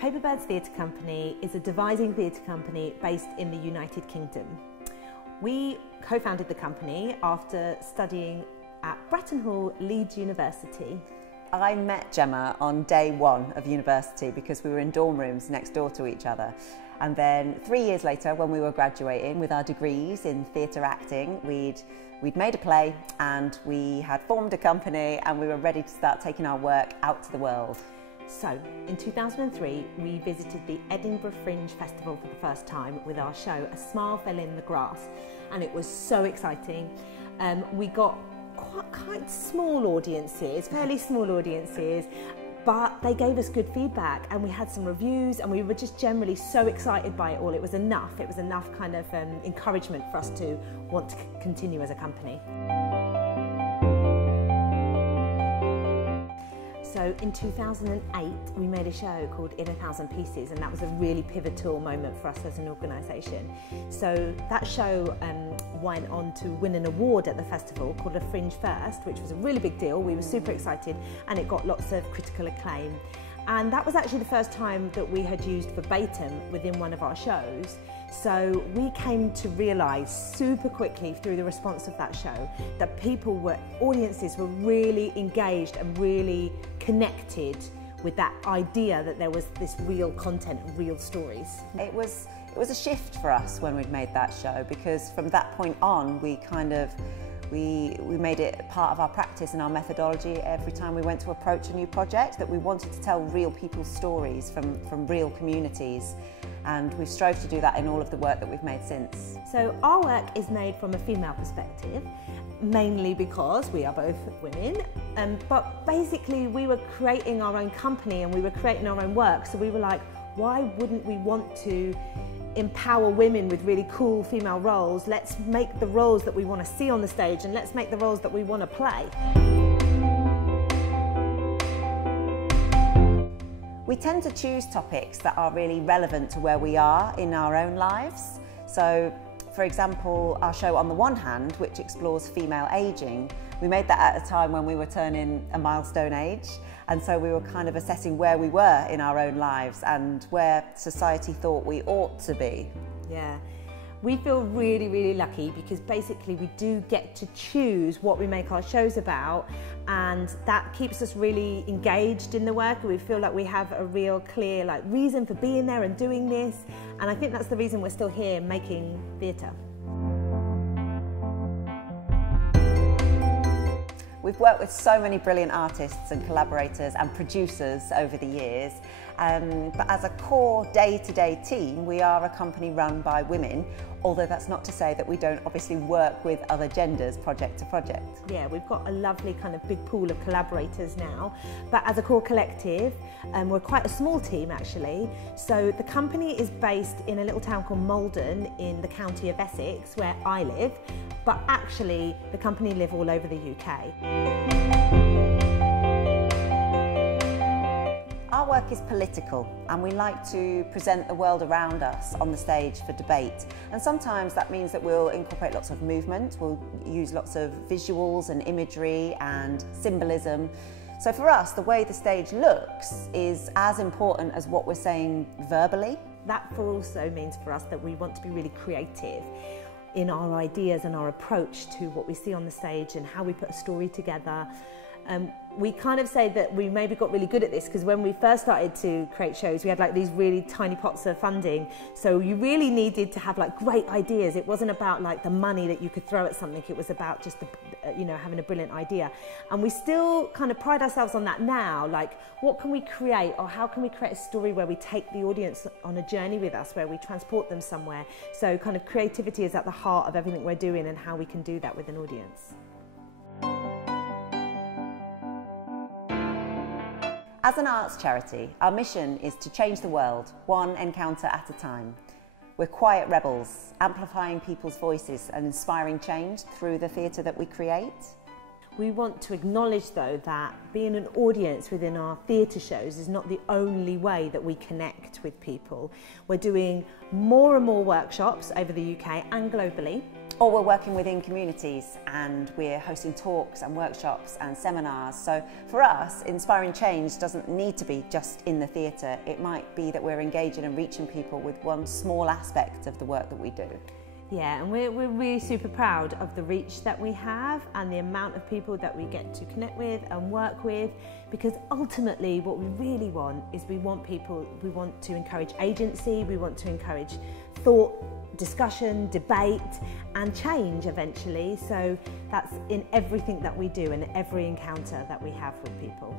Paperbirds Theatre Company is a devising theatre company based in the United Kingdom. We co-founded the company after studying at Bretton Hall, Leeds University. I met Gemma on day one of university because we were in dorm rooms next door to each other. And then 3 years later, when we were graduating with our degrees in theatre acting, we'd made a play and we had formed a company and we were ready to start taking our work out to the world. So, in 2003, we visited the Edinburgh Fringe Festival for the first time with our show, A Smile Fell in the Grass, and it was so exciting. We got quite small audiences, fairly small audiences, but they gave us good feedback and we had some reviews and we were just generally so excited by it all. It was enough kind of encouragement for us to want to continue as a company. So in 2008 we made a show called In a Thousand Pieces, and that was a really pivotal moment for us as an organisation. So that show went on to win an award at the festival called a Fringe First, which was a really big deal. We were super excited and it got lots of critical acclaim. And that was actually the first time that we had used verbatim within one of our shows. So we came to realise super quickly through the response of that show that audiences were really engaged and really connected with that idea that there was this real content, real stories. It was a shift for us when we'd made that show, because from that point on we made it part of our practice and our methodology every time we went to approach a new project, that we wanted to tell real people's stories from real communities, and we've strove to do that in all of the work that we've made since. So our work is made from a female perspective, mainly because we are both women, but basically we were creating our own company and we were creating our own work, so we were like, why wouldn't we want to empower women with really cool female roles? Let's make the roles that we want to see on the stage and let's make the roles that we want to play. We tend to choose topics that are really relevant to where we are in our own lives. So, for example, our show On the One Hand, which explores female ageing, we made that at a time when we were turning a milestone age, and so we were kind of assessing where we were in our own lives and where society thought we ought to be. Yeah. We feel really, really lucky because basically we do get to choose what we make our shows about, and that keeps us really engaged in the work. We feel like we have a real clear reason for being there and doing this, and I think that's the reason we're still here making theatre. We've worked with so many brilliant artists and collaborators and producers over the years, but as a core day-to-day team, we are a company run by women, although that's not to say that we don't obviously work with other genders project to project. Yeah, we've got a lovely kind of big pool of collaborators now, but as a core collective, we're quite a small team actually. So the company is based in a little town called Maldon in the county of Essex, where I live, but actually the company live all over the UK. Our work is political, and we like to present the world around us on the stage for debate, and sometimes that means that we'll incorporate lots of movement, we'll use lots of visuals and imagery and symbolism. So for us, the way the stage looks is as important as what we're saying verbally. That also means for us that we want to be really creative in our ideas and our approach to what we see on the stage and how we put a story together. We kind of say that we maybe got really good at this because when we first started to create shows, we had these really tiny pots of funding. So you really needed to have great ideas. It wasn't about the money that you could throw at something. It was about just having a brilliant idea. And we still kind of pride ourselves on that now. What can we create, or how can we create a story where we take the audience on a journey with us, where we transport them somewhere? So kind of creativity is at the heart of everything we're doing and how we can do that with an audience. As an arts charity, our mission is to change the world, one encounter at a time. We're quiet rebels, amplifying people's voices and inspiring change through the theatre that we create. We want to acknowledge, though, that being an audience within our theatre shows is not the only way that we connect with people. We're doing more and more workshops over the UK and globally. Or we're working within communities and we're hosting talks and workshops and seminars. So for us, inspiring change doesn't need to be just in the theatre. It might be that we're engaging and reaching people with one small aspect of the work that we do. Yeah, and we're really super proud of the reach that we have and the amount of people that we get to connect with and work with, because ultimately what we really want is we want to encourage agency, we want to encourage thought, discussion, debate and change eventually. So that's in everything that we do and every encounter that we have with people.